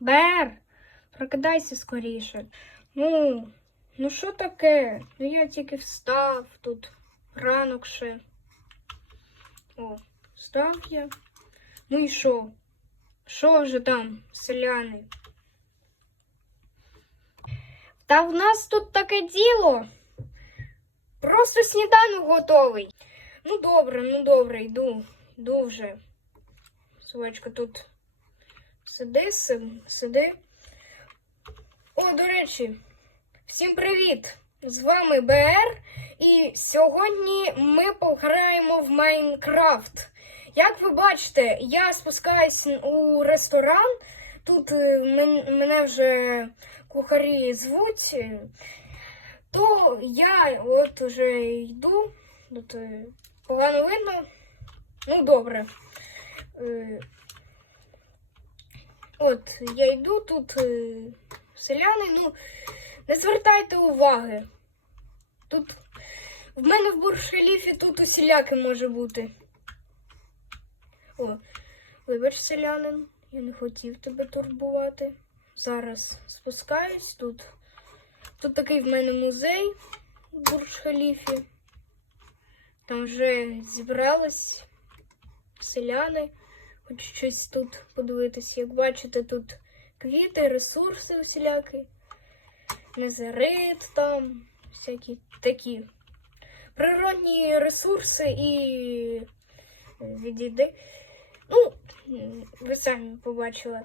Бер, прокидайся скоріше. Ну, ну що таке? Ну я тільки встав тут ранок ще. О, встав я. Ну і що? Що вже там, селяни? Та в нас тут таке діло. Просто сніданок готовий. Ну добре, ну добре, йду, йду вже. Совечка тут сиди, си- сиди. О, до речі, всім привіт! З вами БР, і сьогодні ми пограємо в Майнкрафт. Як ви бачите, я спускаюсь у ресторан. Тут е, мене вже кухарі звуть. е, То я от уже йду. Тут е, погано видно. Ну, добре. От, я йду тут е, селяни, ну, не звертайте уваги. Тут в мене в Бурж-Халіфі тут усіляки може бути. О, вибач, селянин, я не хотів тебе турбувати. Зараз спускаюсь тут. Тут такий в мене музей в Бурж-Халіфі. Там вже зібрались селяни. Хочу щось тут подивитись. Як бачите, тут квіти, ресурси усілякі. Незерит там, всякі такі. Природні ресурси і відійди. Ну, ви самі побачили.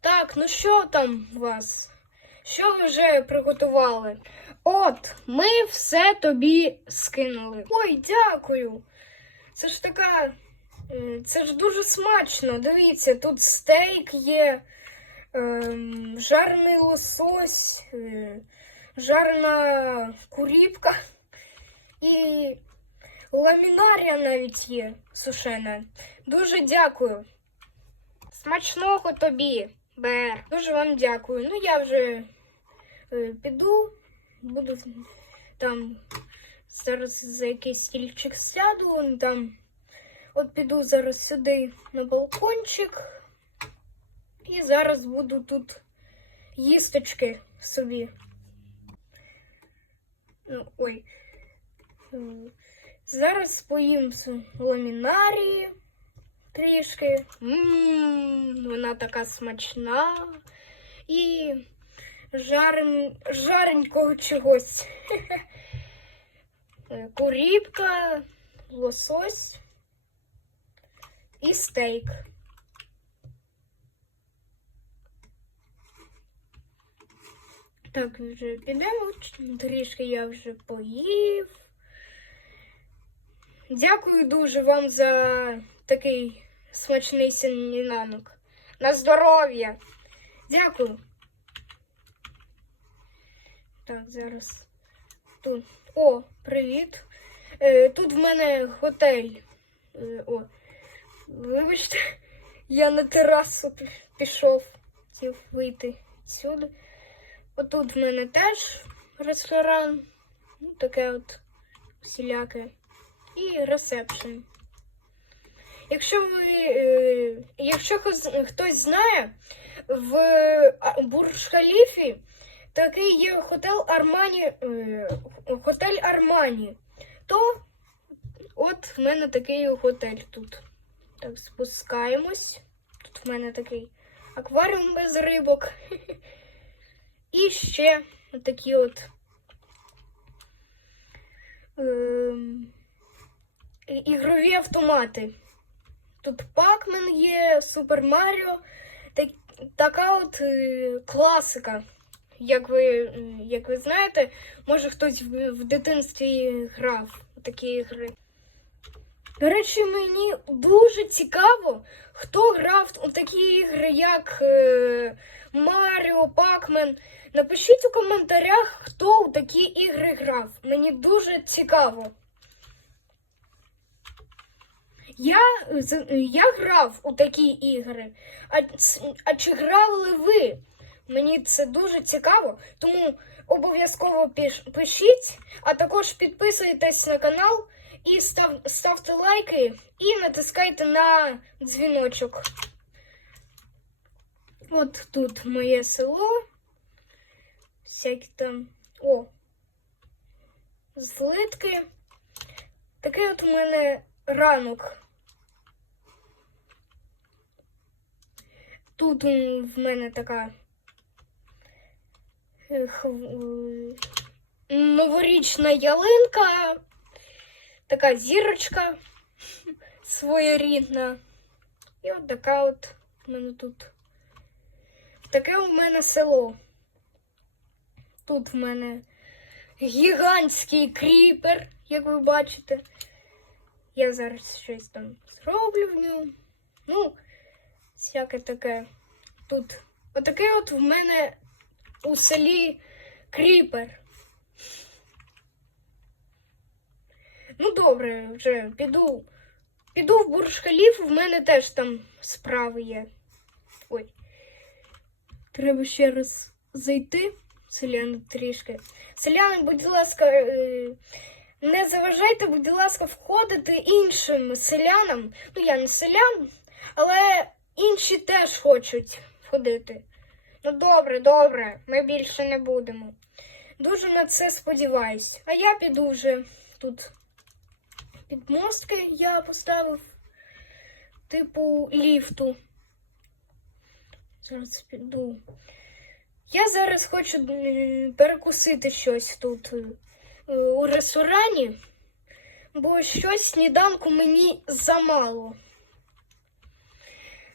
Так, ну що там у вас? Що ви вже приготували? От, ми все тобі скинули. Ой, дякую. Це ж така. Це ж дуже смачно. Дивіться, тут стейк є, ем, жарений лосось, е, жарена куріпка і ламінарія навіть є сушена. Дуже дякую. Смачного тобі, Бер. Дуже вам дякую. Ну, я вже е, піду, буду там зараз за якийсь стільчик сяду, там. От піду зараз сюди на балкончик. І зараз буду тут їсточки собі. Ну, ой. Зараз поїм ламінарії трішки. Ммм, вона така смачна. І жарен, жаренького чогось. Е, Куріпка, лосось і стейк. Так, вже підемо. Трішки я вже поїв. Дякую дуже вам за такий смачний сніданок. На здоров'я. Дякую. Так, зараз. Тут. О, привіт. Е, тут в мене готель. Е, о. Вибачте, я на терасу пішов. Хотів вийти сюди. Отут в мене теж ресторан. Ну, таке от всіляке. І ресепшн. Якщо ви, е, якщо хтось- знає, в Бурж-Халіфі такий є готель Армані, е, готель Армані, то от в мене такий готель тут. Так, спускаємось. Тут в мене такий акваріум без рибок. І ще такі от. Ем, ігрові автомати. Тут Пакмен є, Супер Маріо. Так, така от е, класика. Як ви, як ви знаєте, може хтось в, в дитинстві грав у такі ігри. До речі, мені дуже цікаво, хто грав у такі ігри, як е, Маріо, Пакмен. Напишіть у коментарях, хто у такі ігри грав. Мені дуже цікаво. Я, я грав у такі ігри. А, а чи грали ви? Мені це дуже цікаво, тому обов'язково пишіть, а також підписуйтесь на канал і став, ставте лайки і натискайте на дзвіночок. От тут моє село. Всякі там. О! Злитки. Такий от у мене ранок. Тут в мене така е, е, новорічна ялинка, така зірочка своєрідна. І от така от в мене тут. Таке у мене село. Тут в мене гігантський кріпер, як ви бачите. Я зараз щось там зроблю в ньому. Ну, всяке таке. Тут. Отаке от в мене у селі кріпер. Ну, добре, вже піду. Піду в Бурж-Халіф, в мене теж там справи є. Ой. Треба ще раз зайти. Селяни трішки. Селяни, будь ласка, е, не заважайте, будь ласка, входити іншим селянам. Ну, я не селян, але інші теж хочуть входити. Ну, добре, добре, ми більше не будемо. Дуже на це сподіваюсь. А я піду вже тут підмостки я поставив, типу ліфту. Зараз піду. Я зараз хочу перекусити щось тут е, у ресторані, бо щось сніданку мені замало.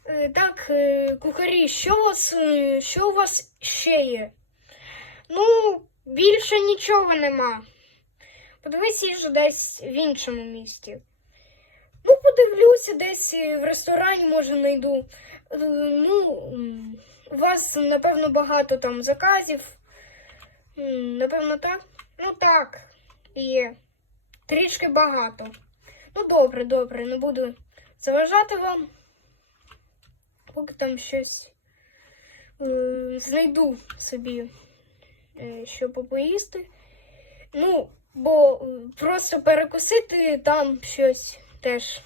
Е, Так, е, кухарі, що у вас, що у вас ще є? Ну, більше нічого нема. Подивись їжу десь в іншому місті. Ну, подивлюся, десь в ресторані, може, знайду. Е, Ну, у вас, напевно, багато там заказів. Напевно, так? Ну так, є. Трішки багато. Ну, добре, добре, не буду заважати вам. Поки там щось е, знайду собі, е, що попоїсти. Ну, бо е, просто перекусити там щось теж.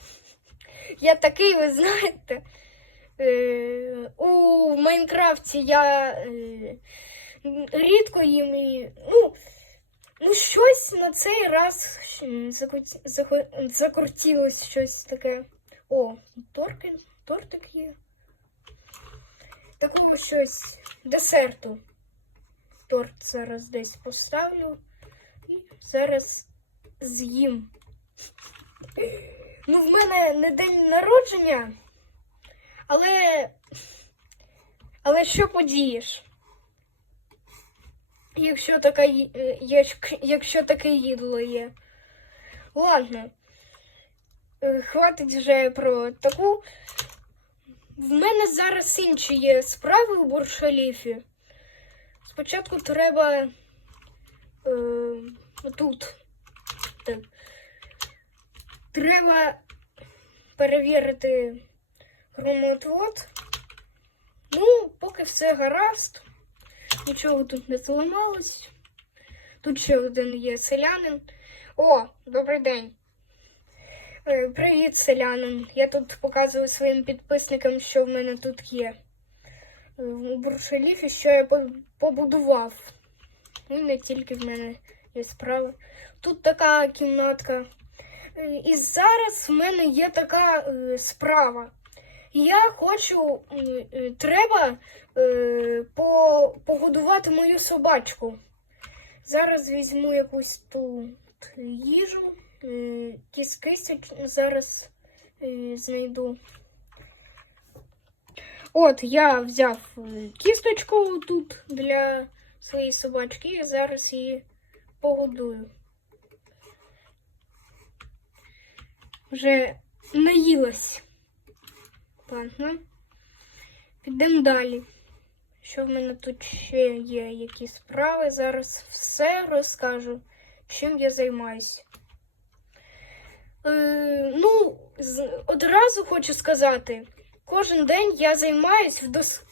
Я такий, ви знаєте. Е, у Майнкрафті я е, рідко їм і. Ну, ну, щось на цей раз закрутілось щось таке. О, торки, тортик є. Такого щось десерту. Торт зараз десь поставлю зараз з'їм. Ну, в мене не день народження, але. Але що подієш? Якщо така е, якщо таке їдло є. Ладно. Е, Хватить вже про таку. В мене зараз інші є справи у Буршаліфі. Спочатку треба е, тут. Так. Треба перевірити громоотвод. Ну, поки все гаразд. Нічого тут не зламалось. Тут ще один є селянин. О, добрий день. Е, Привіт, селянин. Я тут показую своїм підписникам, що в мене тут є. Е, У Буршеліфі, що я побудував. Ну, не тільки в мене є справа. Тут така кімнатка. Е, І зараз в мене є така е, справа. Я хочу, е, треба по, погодувати мою собачку. Зараз візьму якусь тут їжу, кістки зараз знайду. От, я взяв кісточку тут для своєї собачки і зараз її погодую. Вже наїлась. Ладно. Підемо далі. Що в мене тут ще є? Які справи? Зараз все розкажу, чим я займаюся. Е, ну, одразу хочу сказати, кожен день я займаюсь вдос...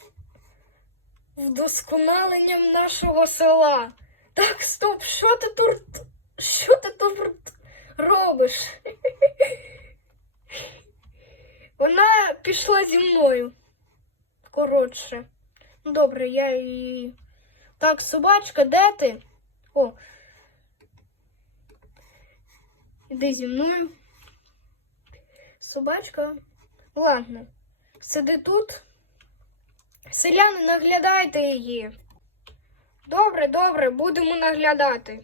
вдосконаленням нашого села. Так, стоп, що ти тут? Що ти тут робиш? Вона пішла зі мною. Коротше. Добре, я і. Так, собачка, де ти? О. Іди зі мною. Собачка. Ладно. Сиди тут. Селяни, наглядайте її. Добре, добре, будемо наглядати.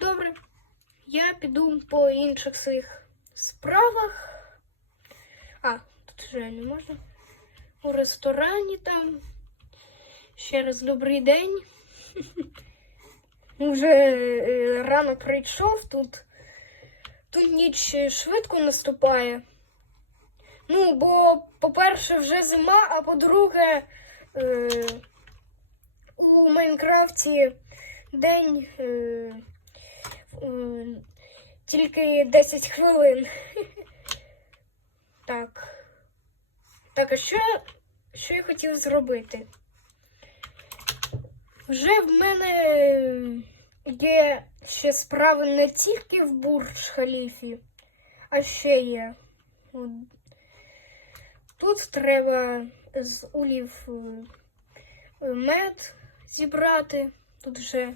Добре. Я піду по інших своїх справах. А, тут вже не можна. У ресторані там. Ще раз добрий день. Уже е, рано прийшов тут. Тут ніч швидко наступає. Ну, бо, по-перше, вже зима, а по-друге, е, у Майнкрафті день е, е, тільки 10 хвилин. Так. Так, а що, що я хотів зробити? Вже в мене є ще справи не тільки в Бурдж Халіфі, а ще є. Тут треба з улів е, мед зібрати. Тут вже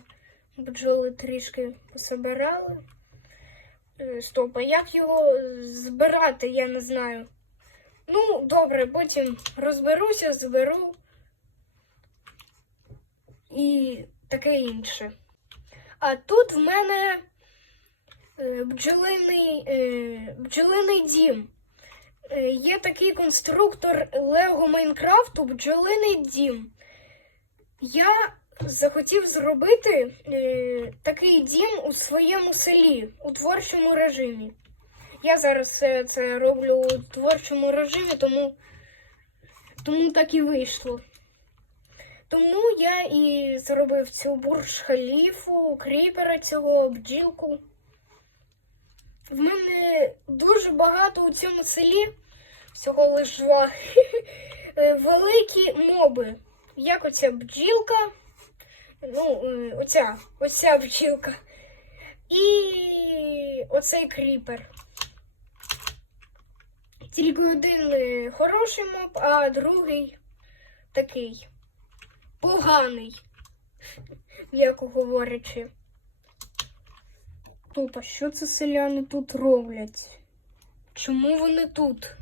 бджоли трішки пособирали. Е, Стоп, а як його збирати, я не знаю. Ну, добре, потім розберуся, зберу і таке інше. А тут в мене е, бджолиний, е, бджолиний дім. Є такий конструктор Лего Майнкрафту бджолиний дім. Я захотів зробити е, такий дім у своєму селі у творчому режимі. Я зараз все це роблю у творчому режимі, тому, тому так і вийшло. Тому я і зробив цю бурж халіфу, кріпера цього, бджілку. В мене дуже багато у цьому селі, всього лиш е, великі моби. Як оця бджілка, ну, е, оця, оця бджілка. І оцей кріпер. Тільки один е, хороший моб, а другий такий поганий, м'яко говорячи. Тупо, що це селяни тут роблять? Чому вони тут?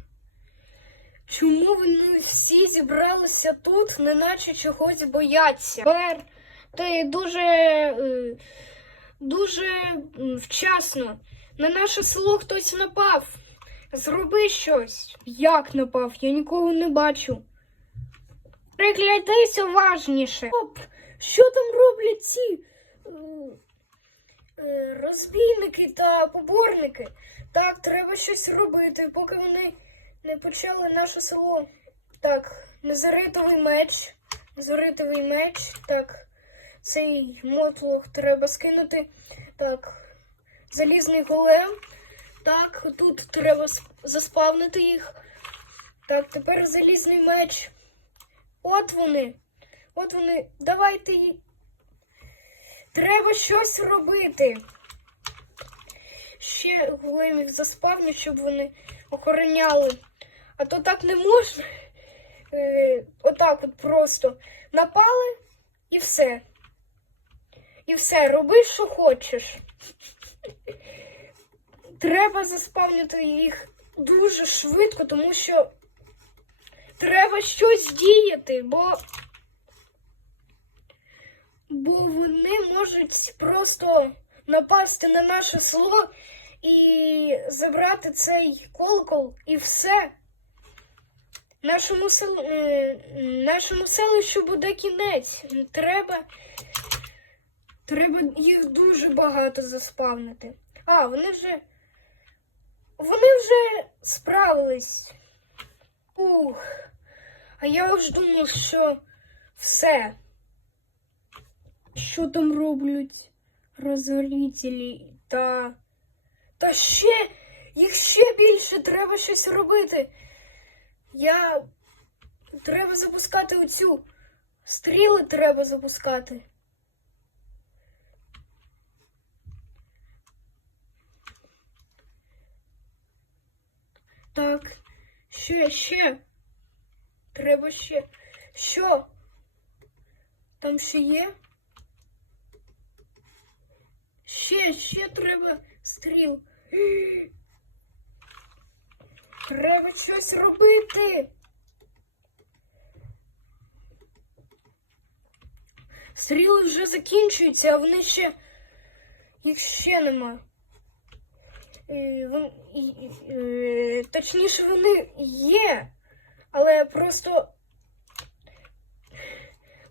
Чому вони всі зібралися тут, неначе чогось бояться? Бер, ти дуже, е, дуже вчасно. На наше село хтось напав. Зроби щось. Як напав? Я нікого не бачу. Приглядайся уважніше. Оп, що там роблять ці е, е, розбійники та поборники? Так, треба щось робити, поки вони не почали наше село. Так, незаритовий меч. Незаритовий меч. Так, цей мотлох треба скинути. Так, залізний голем. Так, тут треба заспавнити їх. Так, тепер залізний меч. От вони. От вони. Давайте. Треба щось робити. Ще големів заспавню, щоб вони охороняли. А то так не можна. Е, отак от просто напали і все. І все, роби, що хочеш. Треба заспавнити їх дуже швидко, тому що треба щось діяти, бо, бо вони можуть просто напасти на наше село і забрати цей колокол і все. Нашому, сел... е, нашому селищу буде кінець. Треба. Треба їх дуже багато заспавнити. А, вони вже. Вони вже справились. Ух. А я ж думав, що все. Що там роблять розгорітелі та. Та ще їх ще більше треба щось робити. Я. Треба запускати оцю. Стріли треба запускати. Так, ще, ще. Треба ще. Що? Там ще є? Ще, ще треба стріл. Треба щось робити. Стріли вже закінчуються, а вони ще. Їх ще нема. Е, е, Точніше, вони є, але просто.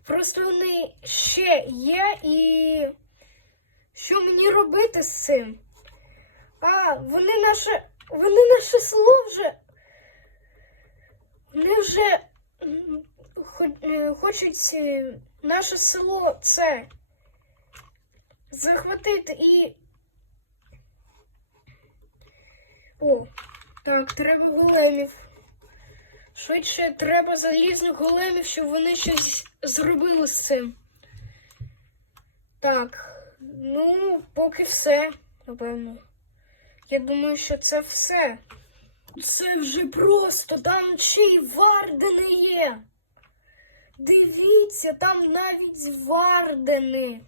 Просто вони ще є і. Що мені робити з цим? А, вони наше. Вони наше село вже. Вони вже е, хочуть е, наше село це захватити і. О, так, треба големів. Швидше треба залізних големів, щоб вони щось зробили з цим. Так, ну, поки все, напевно. Я думаю, що це все. Це вже просто, там ще й вардени є. Дивіться, там навіть вардени.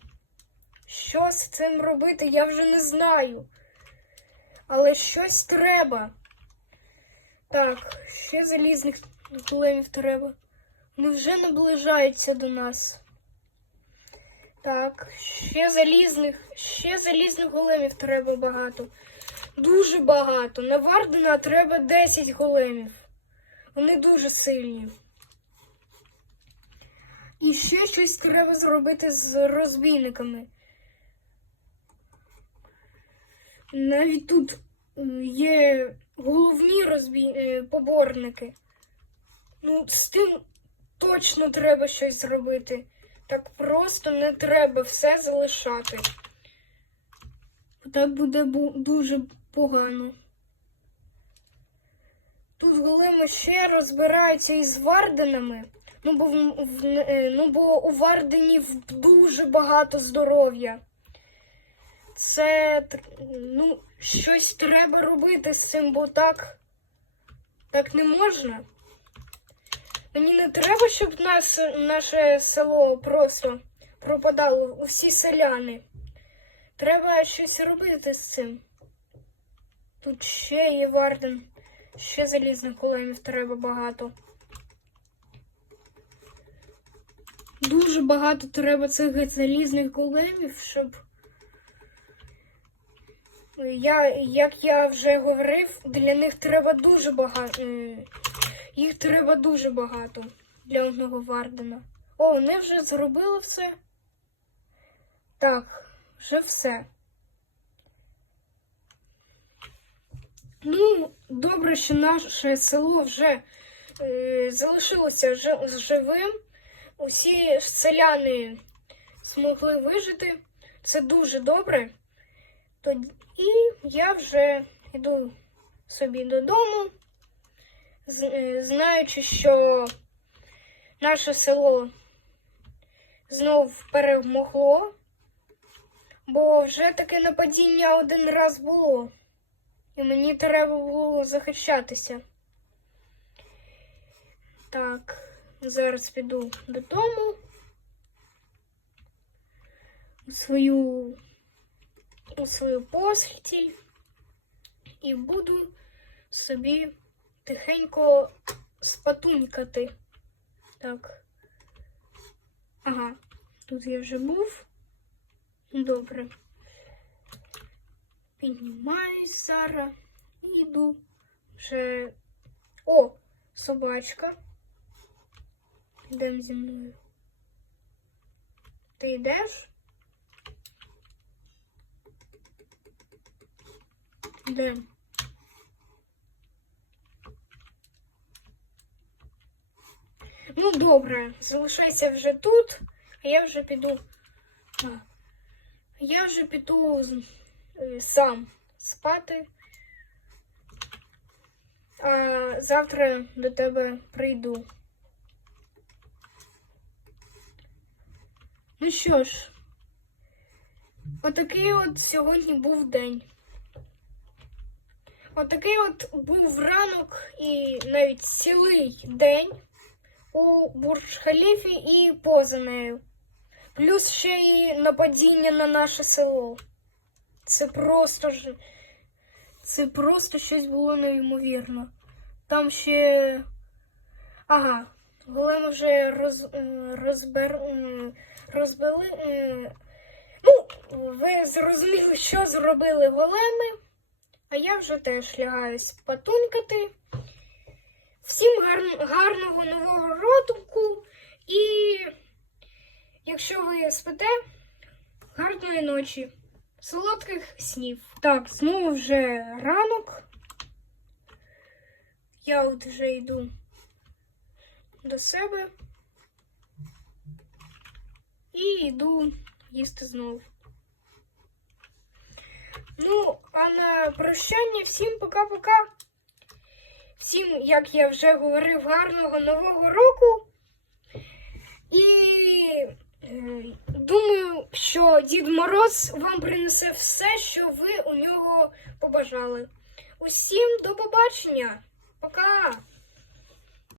Що з цим робити, я вже не знаю. Але щось треба. Так, ще залізних големів треба. Вони вже наближаються до нас. Так, ще залізних, ще залізних големів треба багато. Дуже багато. На Вардена треба 10 големів. Вони дуже сильні. І ще щось треба зробити з розбійниками. Навіть тут е, є головні розбій... е, поборники. Ну, з тим точно треба щось зробити. Так просто не треба все залишати. Так буде бу- дуже погано. Тут голими ще розбираються із Варденами. Ну бо, в, е, ну, бо у Варденів дуже багато здоров'я. Це ну, щось треба робити з цим, бо так, так не можна. Мені не треба, щоб нас, наше село просто пропадало, усі селяни. Треба щось робити з цим. Тут ще є Варден, ще залізних големів треба багато. Дуже багато треба цих залізних големів, щоб. Я, як я вже говорив, для них треба дуже багато. Їх треба дуже багато для одного Вардена. О, вони вже зробили все. Так, вже все. Ну, добре, що наше село вже е, залишилося жи- живим. Усі селяни змогли вижити. Це дуже добре. Тоді і я вже йду собі додому, з- е, знаючи, що наше село знов перемогло, бо вже таке нападіння один раз було, і мені треба було захищатися. Так, зараз піду додому. У свою у свою постіль і буду собі тихенько спатунькати. Так. Ага, тут я вже був. Добре. Піднімаюсь зараз і йду. Вже. О, собачка. Йдемо зі мною. Ти йдеш? Де? Ну, добре, залишайся вже тут, а я вже піду. Я вже піду сам спати. А завтра до тебе прийду. Ну що ж, отакий от сьогодні був день. Отакий от був ранок і навіть цілий день у Бурдж-Халіфі і поза нею. Плюс ще і нападіння на наше село. Це просто ж. Це просто щось було неймовірно. Там ще. Ага. Големи вже роз, е, розбер, розбили. Ну, ви зрозуміли, що зробили големи, а я вже теж лягаюсь потунькати. Всім гар- гарного нового року і якщо ви спите, гарної ночі, солодких снів. Так, знову вже ранок. Я от вже йду до себе і йду їсти знову. Ну, а на прощання всім пока-пока. Всім, як я вже говорив, гарного нового року. І думаю, що Дід Мороз вам принесе все, що ви у нього побажали. Усім до побачення. Пока!